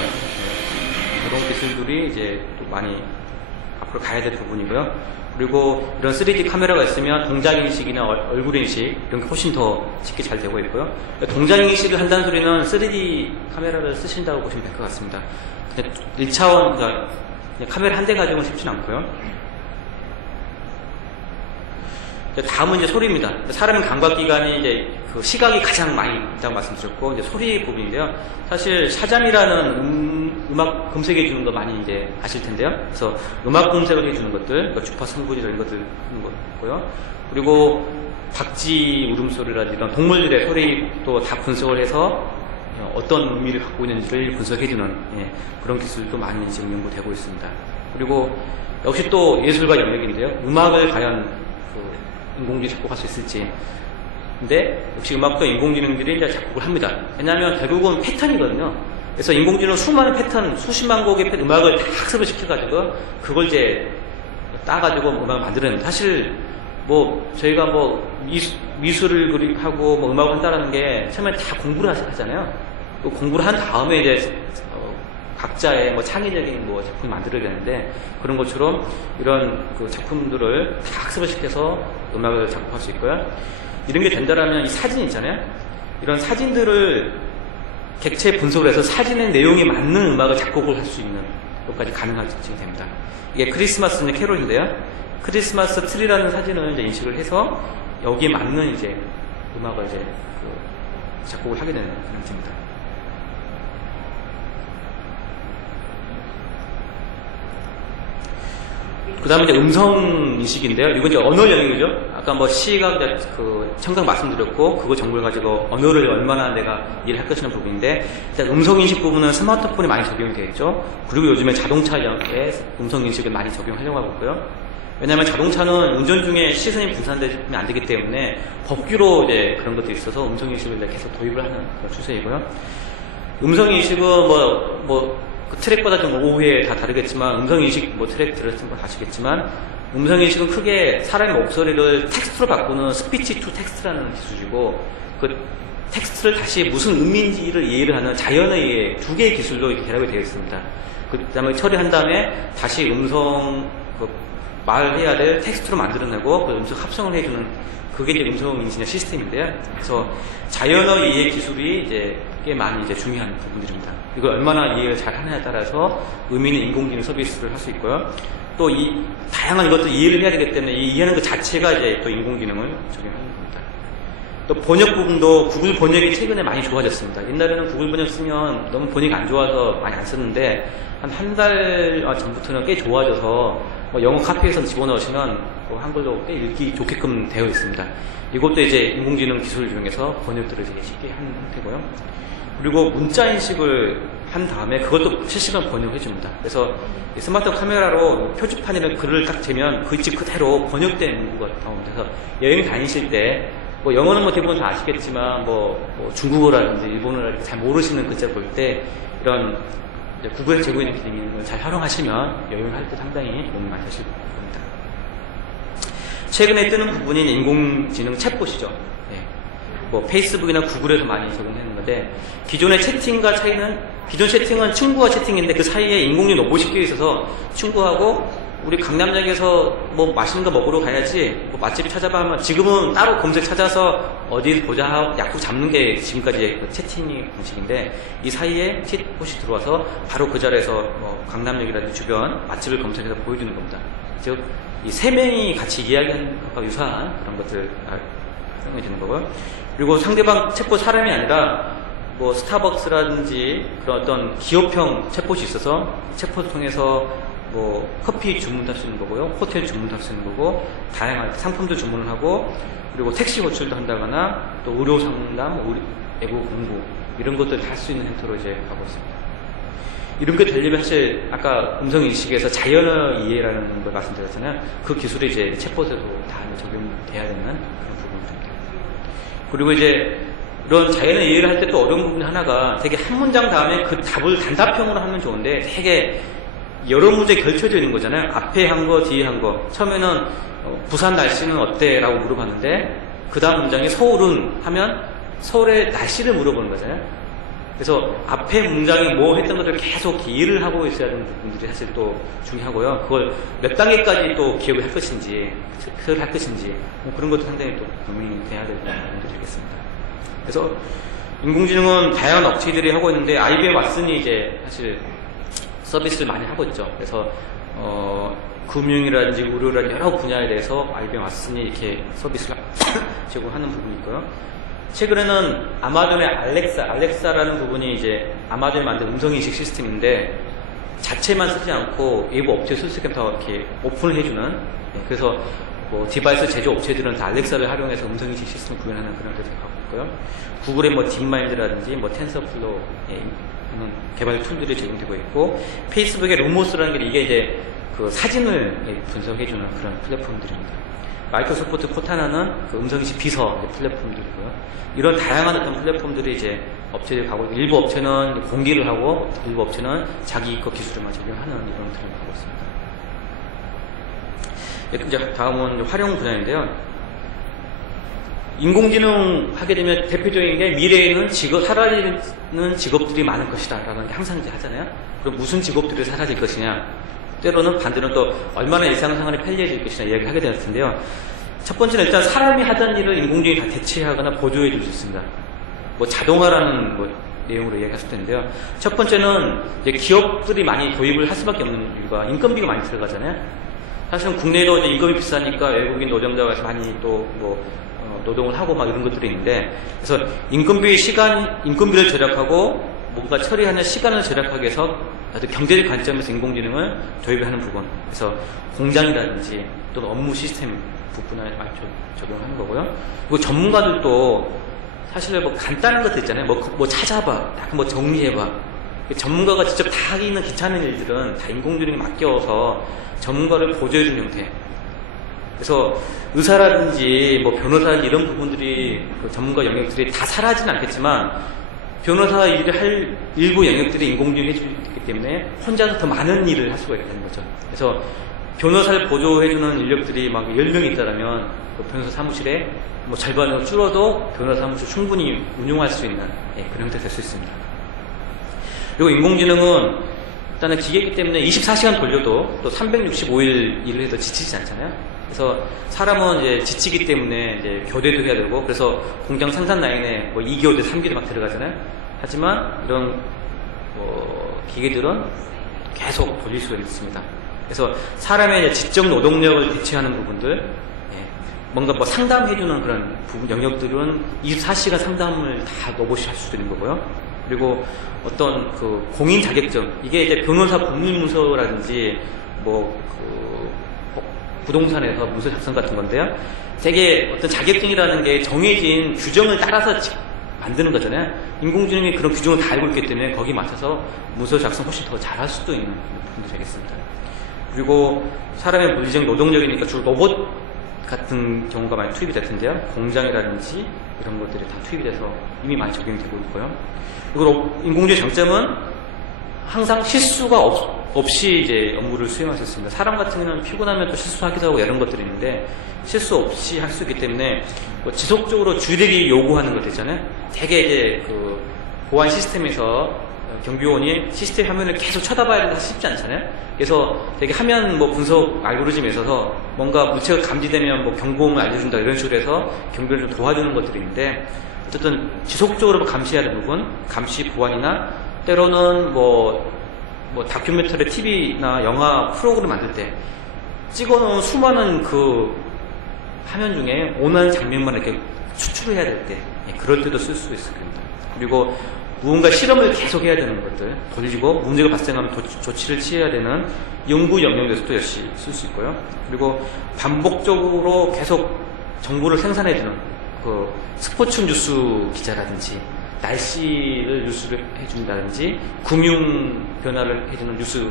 그런 기술들이 이제 또 많이 앞으로 가야 될 부분이고요. 그리고 이런 3D 카메라가 있으면 동작인식이나 얼굴인식 이런 게 훨씬 더 쉽게 잘 되고 있고요. 동작인식을 한다는 소리는 3D 카메라를 쓰신다고 보시면 될 것 같습니다. 1차원, 그러니까 카메라 한 대 가지고는 쉽진 않고요. 다음은 이제 소리입니다. 사람의 감각기관이 이제 그 시각이 가장 많이 있다고 말씀드렸고, 이제 소리 부분인데요. 사실 샤잠이라는 음악 검색해 주는 거 많이 이제 아실 텐데요. 그래서 음악 검색을 해주는 것들, 그러니까 주파수분이 이런 것들 하는 거고요. 그리고 박쥐 울음소리라든지 이런 동물들의 소리도 다 분석을 해서 어떤 의미를 갖고 있는지를 분석해주는 그런 기술도 많이 지금 연구되고 있습니다. 그리고 역시 또 예술과 영역인데요. 음악을 과연 인공지능이 작곡할 수 있을지. 근데 역시 음악도 인공지능들이 이제 작곡을 합니다. 왜냐하면 결국은 패턴이거든요. 그래서 인공지능은 수많은 패턴, 수십만 곡의 음악을 다 학습을 시켜가지고 그걸 이제 따가지고 음악을 만들어냅니다. 사실 뭐 저희가 뭐 미술을 하고 뭐 음악을 한다는 게 처음에 다 공부를 하잖아요. 공부를 한 다음에 이제 각자의 뭐 창의적인 뭐 작품을 만들어야 되는데, 그런 것처럼 이런 그 작품들을 다 학습을 시켜서 음악을 작곡할 수 있고요. 이런 게 된다라면 이 사진 있잖아요. 이런 사진들을 객체 분석을 해서 사진의 내용에 맞는 음악을 작곡을 할 수 있는 것까지 가능하게 됩니다. 이게 크리스마스 캐롤인데요. 크리스마스 트리라는 사진을 이제 인식을 해서 여기에 맞는 이제 음악을 이제 작곡을 하게 되는 그런 형태입니다. 그 다음에 이제 음성 인식인데요. 이건 이제 언어 영역이죠. 아까 뭐 시각, 청각 말씀드렸고, 그거 정보를 가지고 언어를 얼마나 내가 이해를 할 것이라는 부분인데, 일단 음성 인식 부분은 스마트폰에 많이 적용이 되어 있죠. 그리고 요즘에 자동차에 음성 인식을 많이 적용하려고 하고 있고요. 왜냐하면 자동차는 운전 중에 시선이 분산되면 안 되기 때문에 법규로 이제 그런 것들이 있어서 음성 인식을 계속 도입을 하는 그런 추세이고요. 음성 인식은 그 트랙마다 좀 오후에 다 다르겠지만, 음성인식 트랙 들었을 거 아시겠지만, 음성인식은 크게 사람의 목소리를 텍스트로 바꾸는 스피치 투 텍스트라는 기술이고, 그 텍스트를 다시 무슨 의미인지를 이해를 하는 자연의 두 개의 기술로 이렇게 결합이 되어 있습니다. 그 다음에 처리한 다음에 다시 말을 해야 될 텍스트로 만들어내고, 그 음성 합성을 해주는 그게 이제 음성인식의 시스템인데요. 그래서 자연의 이해 기술이 이제 꽤 많이 이제 중요한 부분들입니다. 이걸 얼마나 이해를 잘 하느냐에 따라서 의미 있는 인공지능 서비스를 할 수 있고요. 또 이 다양한 이것들 이해를 해야 되기 때문에 이 이해하는 그 자체가 이제 또 인공지능을 적용하는 겁니다. 또 번역 부분도 구글 번역이 최근에 많이 좋아졌습니다. 옛날에는 구글 번역 쓰면 너무 번역이 안 좋아서 많이 안 썼는데, 한 달 전부터는 꽤 좋아져서 영어 카피해서 집어넣으시면 한글로 꽤 읽기 좋게끔 되어 있습니다. 이것도 이제 인공지능 기술을 이용해서 번역들을 이제 쉽게 하는 형태고요. 그리고 문자 인식을 한 다음에 그것도 실시간 번역해 줍니다. 그래서 스마트 카메라로 표지판이나 글을 딱 재면 그 집 그대로 번역된 문구가 나옵니다. 그래서 여행 다니실 때 뭐 영어는 뭐 대부분 다 아시겠지만 뭐 중국어라든지 일본어를 잘 모르시는 글자 볼 때 이런 구글에 제공해 있는 기능을 잘 활용하시면 여행할 때 상당히 도움이 많이 되실 겁니다. 최근에 뜨는 부분인 인공지능 챗봇이죠. 예. 뭐 페이스북이나 구글에서 많이 적용하는 건데, 기존의 채팅과 차이는, 기존 채팅은 친구와 채팅인데 그 사이에 인공지능 로봇이 끼어 있어서 친구하고 우리 강남역에서 뭐 맛있는 거 먹으러 가야지, 뭐 맛집 찾아봐 하면 지금은 따로 검색 찾아서 어디 보자 약속 잡는 게 지금까지의 그 채팅 방식인데, 이 사이에 챗봇이 들어와서 바로 그 자리에서 뭐 강남역이라든지 주변 맛집을 검색해서 보여주는 겁니다. 즉, 이 세 명이 같이 이야기하는 것과 유사한 그런 것들 사용해 주는 거고요. 그리고 상대방 챗봇 사람이 아니라 뭐 스타벅스라든지 그런 어떤 기업형 챗봇이 있어서 챗봇을 통해서 뭐 커피 주문도 할 수 있는 거고요, 호텔 주문도 할 수 있는 거고, 다양한 상품도 주문을 하고, 그리고 택시 호출도 한다거나 또 의료 상담, 외국 공부 이런 것들 다 할 수 있는 형태로 이제 가고 있습니다. 이런 게 되려면 사실 아까 음성 인식에서 자연어 이해라는 걸 말씀드렸잖아요. 그 기술이 이제 챗봇에도 다 적용돼야 되는 그런 부분입니다. 그리고 이제 이런 자연어 이해를 할 때 또 어려운 부분이 하나가, 되게 한 문장 다음에 그 답을 단답형으로 하면 좋은데 되게 여러 문제 결쳐져 있는 거잖아요. 앞에 한 거, 뒤에 한 거. 처음에는 부산 날씨는 어때? 라고 물어봤는데 그 다음 문장이 서울은 하면 서울의 날씨를 물어보는 거잖아요. 그래서 앞에 문장이 뭐 했던 것을 계속 이해를 하고 있어야 되는 부분들이 사실 또 중요하고요. 그걸 몇 단계까지 또 기억을 할 것인지, 표현을 할 것인지, 뭐 그런 것도 상당히 또 고민이 돼야 될 부분들이 되겠습니다. 그래서 인공지능은 다양한 업체들이 하고 있는데, IBM 왓슨이 이제 사실 서비스를 많이 하고 있죠. 그래서 금융이라든지 의료라든지 여러 분야에 대해서 IBM 왓슨이 이렇게 서비스를 제공하는 부분이 있고요. 최근에는 아마존의 알렉사라는 부분이 이제 아마존이 만든 음성인식 시스템인데, 자체만 쓰지 않고 외부 업체 쓸 수 있게 더 이렇게 오픈을 해주는, 그래서 뭐 디바이스 제조 업체들은 다 알렉사를 활용해서 음성인식 시스템을 구현하는 그런 데를 갖고 있고요. 구글의 뭐 딥마인드라든지 뭐 텐서플로우 이런 개발 툴들이 제공되고 있고, 페이스북의 루모스라는 게 이게 이제 그 사진을 분석해주는 그런 플랫폼들입니다. 마이크로소프트 코타나는 그 음성인식 비서 플랫폼들이고요. 이런 다양한 어떤 플랫폼들이 이제 업체들이 가고 있고, 일부 업체는 공개를 하고 일부 업체는 자기 거 기술을만 적용하는 이런 트렌드를 하고 있습니다. 이제 다음은 활용 분야인데요. 인공지능 하게 되면 대표적인 게, 미래에는 사라지는 직업들이 많을 것이다 라는 게 항상 이제 하잖아요. 그럼 무슨 직업들이 사라질 것이냐, 때로는 반대로는 또 얼마나 일상생활이 편리해질 것이냐 이야기를 하게 되었을 텐데요. 첫 번째는 일단 사람이 하던 일을 인공지능이 다 대체하거나 보조해 줄 수 있습니다. 뭐 자동화라는 뭐 내용으로 이야기했을 텐데요. 첫 번째는 이제 기업들이 많이 도입을 할 수밖에 없는 이유가 인건비가 많이 들어가잖아요. 사실은 국내도 이제 인건비 비싸니까 외국인 노동자가 와서 많이 또 뭐 노동을 하고 막 이런 것들이 있는데, 그래서 인건비를 절약하고 뭔가 처리하는 시간을 절약하기 위해서 아주 경제적 관점에서 인공지능을 도입하는 부분, 그래서 공장이라든지 또는 업무 시스템 부분에 많이 적용하는 거고요. 그리고 전문가들도 사실 뭐 간단한 것들 있잖아요. 뭐 찾아봐, 약간 뭐 정리해봐. 전문가가 직접 다 하기는 귀찮은 일들은 다 인공지능에 맡겨서 전문가를 보조해주는 형태. 그래서 의사라든지 뭐 변호사라든지 이런 부분들이, 그 전문가 영역들이 다 사라지는 않겠지만, 변호사 일을 할 일부 영역들이 인공지능이 해주기 때문에 혼자서 더 많은 일을 할 수가 있게 되는 거죠. 그래서 변호사를 보조해주는 인력들이 막 10명이 있다면 그 변호사 사무실에 뭐 절반으로 줄어도 변호사 사무실 충분히 운용할 수 있는 그런 형태가 될 수 있습니다. 그리고 인공지능은 일단은 기계이기 때문에 24시간 돌려도 또 365일 일을 해도 지치지 않잖아요. 그래서 사람은 이제 지치기 때문에 이제 교대도 해야 되고, 그래서 공장 생산 라인에 뭐 2개월, 3개월 막 들어가잖아요. 하지만 이런 기계들은 계속 돌릴 수가 있습니다. 그래서 사람의 이제 지적 노동력을 대체하는 부분들, 뭔가 뭐 상담해주는 그런 부분, 영역들은 24시간 상담을 다 로봇이 할 수 있는 거고요. 그리고 어떤 그 공인 자격증, 이게 이제 변호사 법률문서라든지 뭐 부동산에서 문서 작성 같은 건데요. 되게 어떤 자격증이라는 게 정해진 규정을 따라서 만드는 거잖아요. 인공지능이 그런 규정을 다 알고 있기 때문에 거기에 맞춰서 문서 작성 훨씬 더 잘할 수도 있는 부분이 되겠습니다. 그리고 사람의 물리적 노동력이니까 주로 로봇 같은 경우가 많이 투입이 될 텐데요. 공장이라든지 이런 것들이 다 투입이 돼서 이미 많이 적용이 되고 있고요. 그리고 인공지능 장점은 항상 실수가 없이 이제 업무를 수행할 수 있습니다. 사람 같은 경우는 피곤하면 또 실수하기도 하고 이런 것들이 있는데 실수 없이 할 수 있기 때문에 뭐 지속적으로 주의되게 요구하는 것들 있잖아요. 되게 이제 그 보안 시스템에서 경비원이 시스템 화면을 계속 쳐다봐야 되는 게 쉽지 않잖아요. 그래서 되게 화면 뭐 분석 알고리즘에 있어서 뭔가 물체가 감지되면 뭐 경고음을 알려준다 이런 식으로 해서 경비를 좀 도와주는 것들이 있는데 어쨌든 지속적으로 감시해야 되는 부분, 감시 보안이나 때로는 뭐 다큐멘터리 TV나 영화 프로그램 만들 때 찍어놓은 수많은 그 화면 중에 원하는 장면만 이렇게 추출을 해야 될 때, 그럴 때도 쓸 수 있을 겁니다. 그리고 무언가 실험을 계속 해야 되는 것들, 돌리고 문제가 발생하면 조치를 취해야 되는 연구 영역에서도 역시 쓸 수 있고요. 그리고 반복적으로 계속 정보를 생산해주는 그 스포츠 뉴스 기자라든지 날씨를 뉴스를 해준다든지 금융 변화를 해주는 뉴스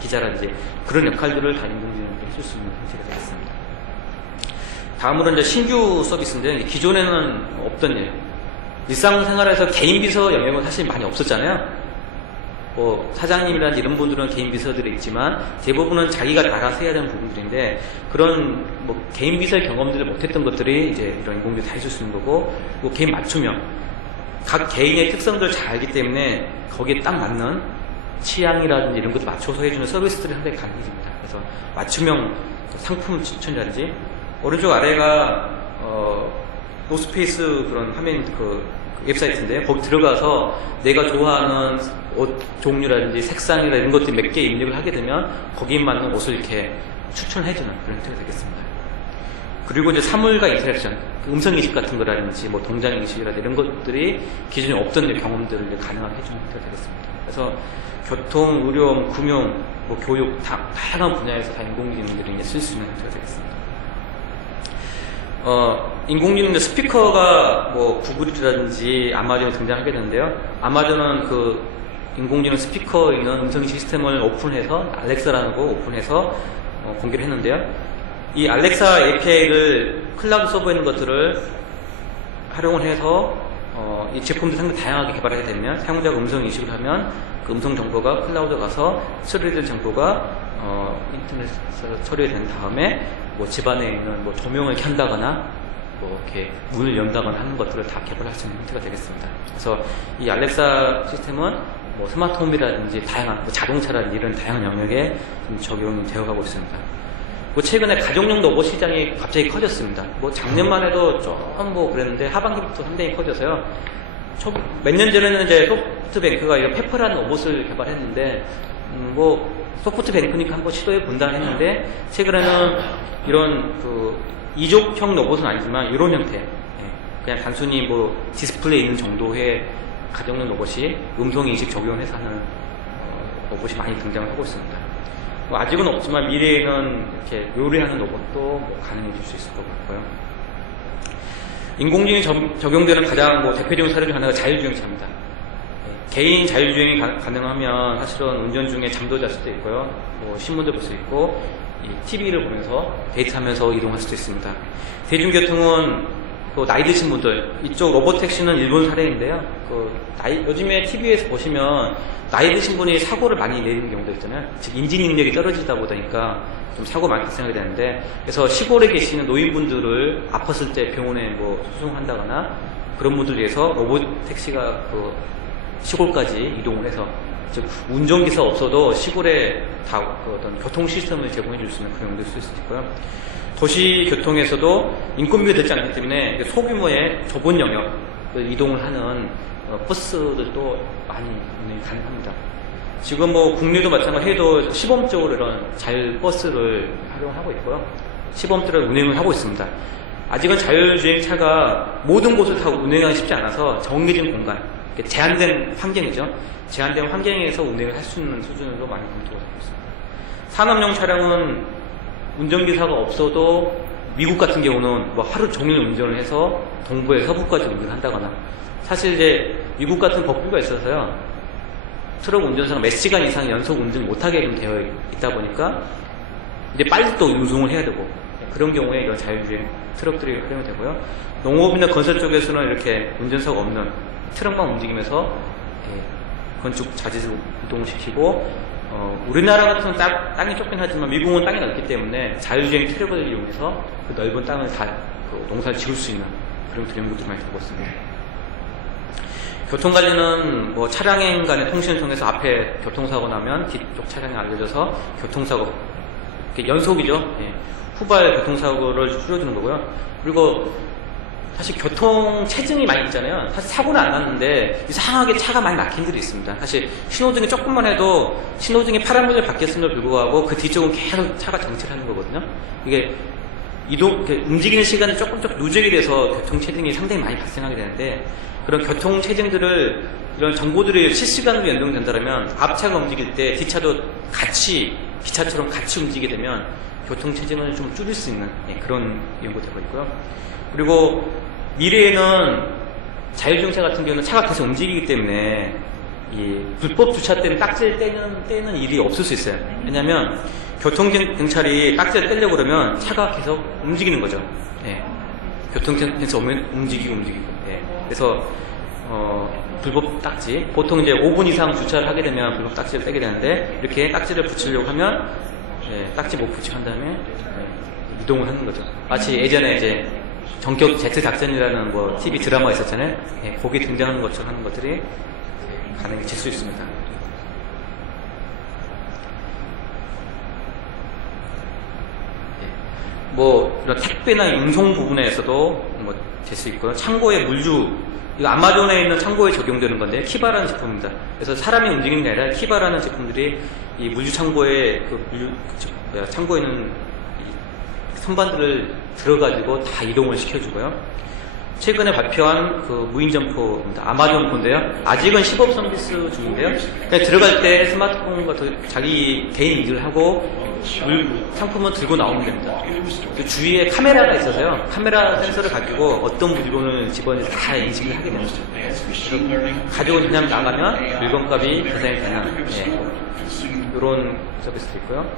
기자라든지 그런 역할들을 다 인공지능으로 해줄 수 있는 형태가 되겠습니다. 다음으로 이제 신규 서비스인데 기존에는 없던 일. 일상생활에서 개인 비서 영역은 사실 많이 없었잖아요. 뭐 사장님이라든지 이런 분들은 개인 비서들이 있지만 대부분은 자기가 알아서 해야 되는 부분들인데 그런 뭐 개인 비서의 경험들을 못했던 것들이 이제 이런 인공지능이 다 해줄 수 있는 거고 뭐 개인 맞춤형 각 개인의 특성들을 잘 알기 때문에 거기에 딱 맞는 취향이라든지 이런 것도 맞춰서 해주는 서비스들이 상당히 가능해집니다. 그래서 맞춤형 상품 추천이라든지 오른쪽 아래가 노스페이스 그런 화면 그 웹사이트인데요. 거기 들어가서 내가 좋아하는 옷 종류라든지 색상이나 이런 것들 몇 개 입력을 하게 되면 거기에 맞는 옷을 이렇게 추천해주는 그런 형태가 되겠습니다. 그리고 이제 사물과 인터랙션, 음성인식 같은 거라든지 뭐 동작인식이라든지 이런 것들이 기존에 없던 경험들을 이제 가능하게 해주는 형태가 되겠습니다. 그래서 교통, 의료, 금융, 뭐 교육 다양한 분야에서 다 인공지능들이 쓸 수 있는 형태가 되겠습니다. 인공지능 스피커가 뭐 구글이라든지 아마존이 등장하게 되는데요. 아마존은 그 인공지능 스피커에 있는 음성 시스템을 오픈해서 알렉사라는 거 오픈해서 공개를 했는데요. 이 알렉사 API를 클라우드 서버에 있는 것들을 활용을 해서 이 제품도 상당히 다양하게 개발하게 되면 사용자가 음성 인식을 하면 그 음성 정보가 클라우드에 가서 처리된 정보가 인터넷에서 처리된 다음에 뭐 집안에 있는 뭐 조명을 켠다거나 뭐 이렇게 문을 연다거나 하는 것들을 다 개발할 수 있는 형태가 되겠습니다. 그래서 이 알렉사 시스템은 뭐 스마트홈이라든지 다양한 뭐 자동차라든지 이런 다양한 영역에 좀 적용이 되어가고 있습니다. 뭐 최근에 가정용 로봇 시장이 갑자기 커졌습니다. 뭐 작년만 해도 좀 뭐 그랬는데 하반기부터 상당히 커져서요. 몇 년 전에는 이제 소프트뱅크가 이런 페퍼라는 로봇을 개발했는데 뭐 소프트뱅크니까 한번 시도해 본다 했는데 최근에는 이런 그 이족형 로봇은 아니지만 이런 형태 그냥 단순히 뭐 디스플레이 있는 정도의 가정용 로봇이 음성인식 적용해서 하는 로봇이 많이 등장을 하고 있습니다. 뭐 아직은 없지만 미래에는 이렇게 요리하는 로봇도 뭐 가능해질 수 있을 것 같고요. 인공지능이 적용되는 가장 뭐 대표적인 사례 중 하나가 자율주행차입니다. 개인 자율주행이 가능하면 사실은 운전 중에 잠도 잘 수도 있고요. 뭐 신문도 볼 수 있고 TV를 보면서 데이트하면서 이동할 수도 있습니다. 대중교통은 또 나이 드신 분들 이쪽 로봇택시는 일본 사례인데요. 요즘에 TV에서 보시면 나이 드신 분이 사고를 많이 내리는 경우도 있잖아요. 즉 인지 능력이 떨어지다 보니까 좀 사고 많이 발생하게 되는데 그래서 시골에 계시는 노인분들을 아팠을 때 병원에 뭐 수송한다거나 그런 분들 위해서 로봇 택시가 그 시골까지 이동을 해서 즉 운전기사 없어도 시골에 다 어떤 교통 시스템을 제공해 줄 수 있는 그런 용도를 쓸 수 있고요. 도시 교통에서도 인건비가 들지 않기 때문에 소규모의 좁은 영역 이동을 하는 버스들도 많이 운행이 가능합니다. 지금 뭐 국내도 마찬가지 해도 시범적으로 이런 자율버스를 활용하고 있고요. 시범적으로 운행을 하고 있습니다. 아직은 자율주행차가 모든 곳을 다 운행하기 쉽지 않아서 정해진 공간, 제한된 환경이죠. 제한된 환경에서 운행을 할 수 있는 수준으로 많이 검토가 되고 있습니다. 산업용 차량은 운전기사가 없어도 미국 같은 경우는 뭐 하루 종일 운전을 해서 동부에서 서부까지 운전을 한다거나 사실 이제 미국 같은 법규가 있어서요. 트럭 운전사가 몇 시간 이상 연속 운전 못하게 좀 되어 있다 보니까 이제 빨리 또 운송을 해야 되고 그런 경우에 이런 자율주행 트럭들이 활용이 되고요. 농업이나 건설 쪽에서는 이렇게 운전석 없는 트럭만 움직이면서 건축 자재를 이동시키고 우리나라 같은 땅이 좁긴 하지만 미국은 땅이 넓기 때문에 자율주행 트럭을 이용해서 그 넓은 땅을 다 농사를 지을 수 있는 그런 드림구들이 많이 되고 있습니다. 교통관리는 뭐 차량행 간의 통신을 통해서 앞에 교통사고 나면 뒤쪽 차량이 알려져서 교통사고 연속이죠. 후발 교통사고를 줄여주는 거고요. 그리고 사실 교통 체증이 많이 있잖아요. 사실 사고는 안 났는데 이상하게 차가 많이 막힌 들이 있습니다. 사실 신호등이 조금만 해도 신호등이 파란불을 바뀌었음에도 불구하고 그 뒤쪽은 계속 차가 정체를 하는 거거든요. 이게 움직이는 시간이 조금 누적이 돼서 교통 체증이 상당히 많이 발생하게 되는데, 그런 교통 체증들을 이런 정보들이 실시간으로 연동된다면 앞차가 움직일 때 뒷차도 같이 기차처럼 같이 움직이게 되면 교통 체증을 좀 줄일 수 있는 그런 연구되고 있고요. 그리고 미래에는 자율주행차 같은 경우는 차가 계속 움직이기 때문에 이 불법 주차 때는 딱지를 떼는 일이 없을 수 있어요. 왜냐하면 교통경찰이 딱지를 떼려고 그러면 차가 계속 움직이는 거죠. 교통경찰 오면 움직이고. 그래서 불법 딱지, 보통 이제 5분 이상 주차를 하게 되면 불법 딱지를 떼게 되는데, 이렇게 딱지를 붙이려고 하면 딱지 못 붙이고 한 다음에 이동을 하는 거죠. 마치 예전에 이제 전격 Z 작전이라는 뭐 TV 드라마가 있었잖아요. 거기 등장하는 것처럼 하는 것들이 가능해질 수 있습니다. 뭐 이런 택배나 운송 부분에서도 뭐 될 수 있고요. 창고의 물류, 이거 아마존에 있는 창고에 적용되는 건데 키바라는 제품입니다. 그래서 사람이 움직이는 게 아니라 키바라는 제품들이 이 물류 창고에 창고에 있는 이 선반들을 들어가지고 다 이동을 시켜주고요. 최근에 발표한 그 무인 점포입니다. 아마존 건데요. 아직은 시범 서비스 중인데요. 그냥 들어갈 때 스마트폰과 자기 개인 인증을 하고 상품은 들고 나오면 됩니다. 그 주위에 카메라가 있어서요. 카메라 센서를 가지고 어떤 물건을 집어넣는지 다 인식을 하게 됩니다. 가지고 그냥 나가면 물건값이 계산이 되는 이런 서비스도 있고요.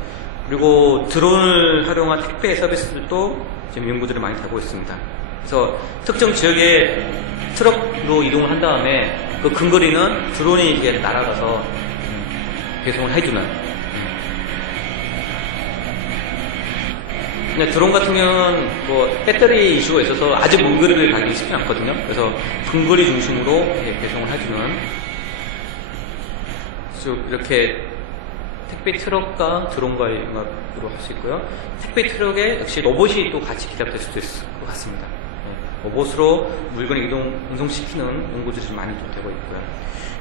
그리고 드론을 활용한 택배 서비스들도 지금 연구들이 많이 되고 있습니다. 그래서 특정 지역에 트럭으로 이동을 한 다음에 그 근거리는 드론이 이게 날아가서 배송을 해주는. 근데 드론 같은 경우는 뭐 배터리 이슈가 있어서 아직 먼 거리를 가기 쉽지 않거든요. 그래서 근거리 중심으로 배송을 해주는. 이렇게 택배 트럭과 드론과 연합으로 할 수 있고요. 택배 트럭에 역시 로봇이 또 같이 기잡될 수도 있을 것 같습니다. 로봇으로 물건을 운송시키는 연구들이 좀 많이 되고 있고요.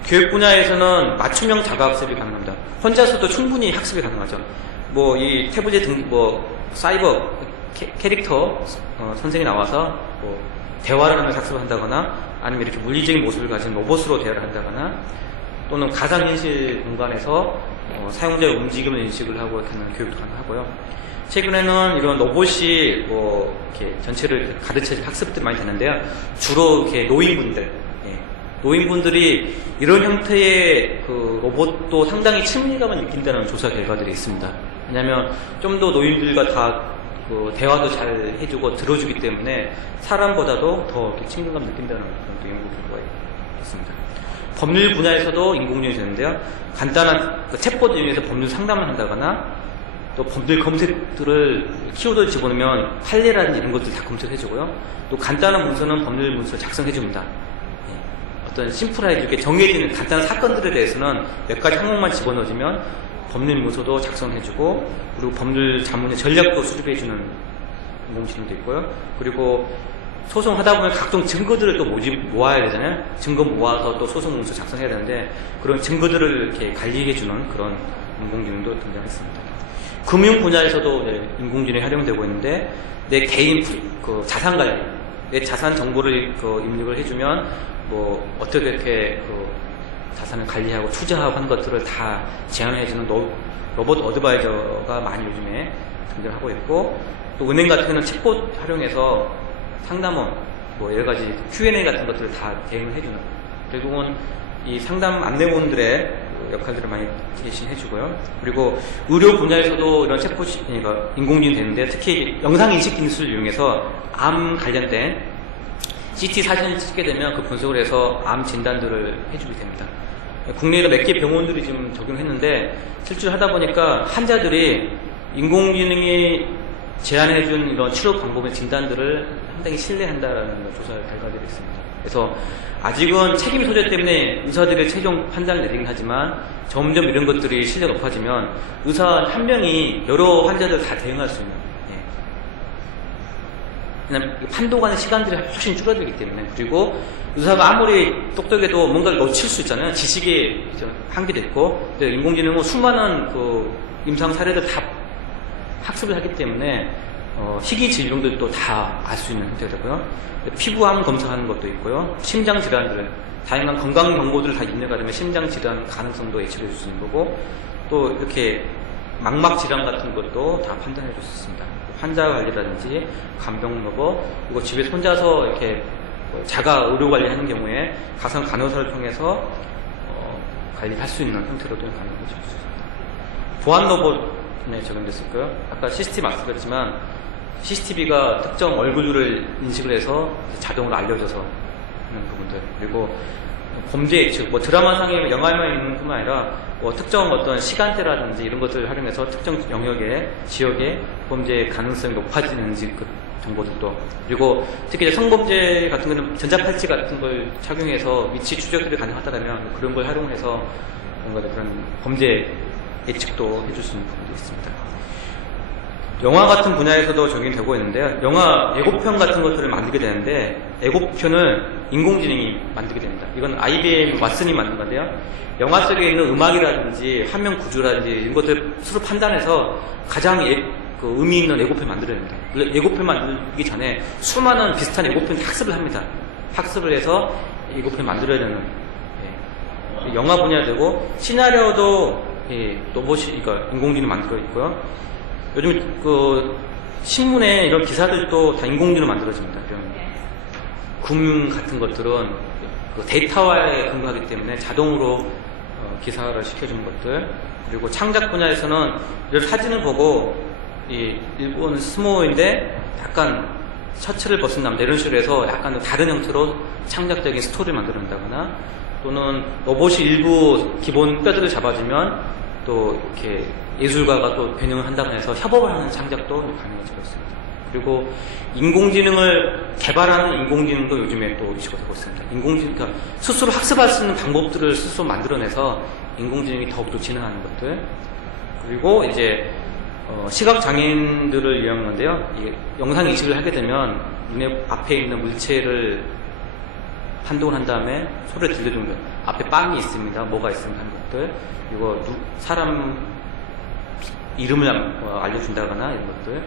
교육 분야에서는 맞춤형 자가학습이 가능합니다. 혼자서도 충분히 학습이 가능하죠. 뭐 이 태블릿 사이버 캐릭터 선생이 나와서 뭐 대화를 하면서 학습을 한다거나, 아니면 이렇게 물리적인 모습을 가진 로봇으로 대화를 한다거나, 또는 가상현실 공간에서 사용자의 움직임을 인식을 하고 하는 교육도 가능하고요. 최근에는 이런 로봇이 이렇게 전체를 가르쳐질 학습들이 많이 되는데요. 주로 이렇게 노인분들이 이런 형태의 그 로봇도 상당히 친밀감을 느낀다는 조사 결과들이 있습니다. 왜냐하면 좀 더 노인들과 다 대화도 잘 해주고 들어주기 때문에 사람보다도 더 이렇게 친밀감 느낀다는 그런 연구 결과가 있습니다. 법률 분야에서도 인공지능이 되는데요. 간단한 챗봇 이용해서 법률 상담을 한다거나, 또 법률 검색들을 키워드를 집어넣으면 판례라든지 이런 것들 다 검색해주고요. 또 간단한 문서는 법률 문서를 작성해줍니다. 어떤 심플하게 정해지는 간단한 사건들에 대해서는 몇 가지 항목만 집어넣어주면 법률 문서도 작성해주고, 그리고 법률 자문의 전략도 수립해주는 인공지능도 있고요. 그리고 소송하다 보면 각종 증거들을 또 모아야 되잖아요. 증거 모아서 또 소송 문서 작성해야 되는데, 그런 증거들을 이렇게 관리해주는 그런 인공지능도 등장했습니다. 금융 분야에서도 인공지능이 활용되고 있는데, 내 개인 자산 관리, 내 자산 정보를 입력을 해주면 뭐 어떻게 이렇게 자산을 관리하고 투자하고 하는 것들을 다 제안해주는 로봇 어드바이저가 많이 요즘에 등장하고 있고, 또 은행 같은 경우는 챗봇 활용해서 상담원, 뭐 여러 가지 Q&A 같은 것들을 다 대응을 해주는, 결국은 이 상담 안내원들의 역할들을 많이 대신해주고요. 그리고 의료 분야에서도 이런 그러니까 인공지능이 되는데 특히 영상인식 기술을 이용해서 암 관련된 CT 사진을 찍게 되면 그 분석을 해서 암 진단들을 해주게 됩니다. 국내에도 몇 개 병원들이 지금 적용했는데 실제로 하다 보니까 환자들이 인공지능이 제안해준 이런 치료 방법의 진단들을 상당히 신뢰한다는 조사 결과들이 있습니다. 그래서 아직은 책임 소재 때문에 의사들의 최종 판단을 내리긴 하지만 점점 이런 것들이 신뢰가 높아지면 의사 한 명이 여러 환자들 다 대응할 수 있는 왜냐면 판독하는 시간들이 훨씬 줄어들기 때문에 그리고 의사가 아무리 똑똑해도 뭔가를 놓칠 수 있잖아요. 지식이 한계도 있고 인공지능은 수많은 그 임상 사례들 다 학습을 하기 때문에 희귀 질병들도 다 알 수 있는 형태가 되고요. 피부암 검사하는 것도 있고요. 심장 질환들, 다양한 건강 정보들을 다 입력하게 되면 심장 질환 가능성도 예측해 줄 수 있는 거고 또 이렇게 망막 질환 같은 것도 다 판단해 줄 수 있습니다. 환자 관리라든지 간병 여부 그리고 집에서 혼자서 이렇게 자가 의료 관리하는 경우에 가상 간호사를 통해서 관리할 수 있는 형태로도 가능해질 수 있습니다. 보안 로봇에 적용됐었고요. 아까 CCTV 말씀드렸지만 CCTV가 특정 얼굴을 인식을 해서 자동으로 알려줘서 하는 부분들 그리고 범죄 예측, 드라마상의 영화에만 있는 뿐만 아니라 특정 어떤 시간대라든지 이런 것들을 활용해서 특정 영역에 지역에 범죄 가능성이 높아지는지 그 정보들도 그리고 특히 성범죄 같은 경우는 전자팔찌 같은 걸 착용해서 위치 추적들이 가능하다면 그런 걸 활용해서 뭔가 그런 범죄 예측도 해줄 수 있는 부분도 있습니다. 영화 같은 분야에서도 적용이 되고 있는데요. 영화 예고편 같은 것들을 만들게 되는데 예고편을 인공지능이 만들게 됩니다. 이건 IBM 왓슨이 만든 건데요. 영화 속에 있는 음악이라든지 화면 구조라든지 이런 것들을 스스로 판단해서 가장 그 의미 있는 예고편을 만들어냅니다. 예고편 만들기 전에 수많은 비슷한 예고편 학습을 합니다. 학습을 해서 예고편을 만들어야 되는 영화 분야되고 시나리오도 로봇이 그러니까 인공지능이 만들어 있고요. 요즘 그 신문에 이런 기사들도 다 인공지능으로 만들어집니다. 이런 금 같은 것들은 그 데이터화에 근거하기 때문에 자동으로 기사를 시켜주는 것들 그리고 창작 분야에서는 이런 사진을 보고 이 일본 스모인데 약간 셔츠를 벗은 남자 이런 식으로 해서 약간 다른 형태로 창작적인 스토리를 만들어낸다거나 또는 로봇이 일부 기본 뼈들을 잡아주면 또 이렇게 예술가가 또 변형을 한다고 해서 협업을 하는 창작도 가능해지고 있습니다. 그리고 인공지능을 개발하는 인공지능도 요즘에 또 이슈가 되고 있습니다. 그러니까 스스로 학습할 수 있는 방법들을 스스로 만들어내서 인공지능이 더욱더 진행하는 것들 그리고 이제 시각장애인들을 위한 건데요. 영상 인식을 하게 되면 눈에 앞에 있는 물체를 판독을 한 다음에 소리를 들려주는 거예요. 앞에 빵이 있습니다. 뭐가 있습니다 하는 것들 그리고 사람 이름을 알려준다거나 이런 것들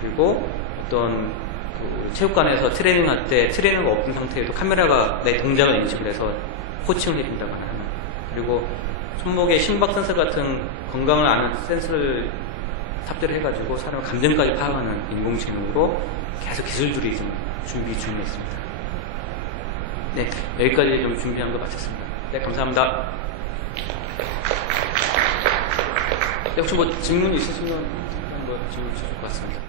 그리고 어떤 그 체육관에서 트레이닝 할 때 트레이너가 없는 상태에도 카메라가 내 동작을 인식을 해서 코칭을 해준다거나 하는 그리고 손목에 심박 센서 같은 건강을 아는 센서를 탑재를 해가지고 사람의 감정까지 파악하는 인공지능으로 계속 기술들이 좀 준비 중에 있습니다. 네, 여기까지 좀 준비한 거 마쳤습니다. 네, 감사합니다. 네, 혹시 뭐 질문 있으시면 뭐 질문 주실 것 같습니다.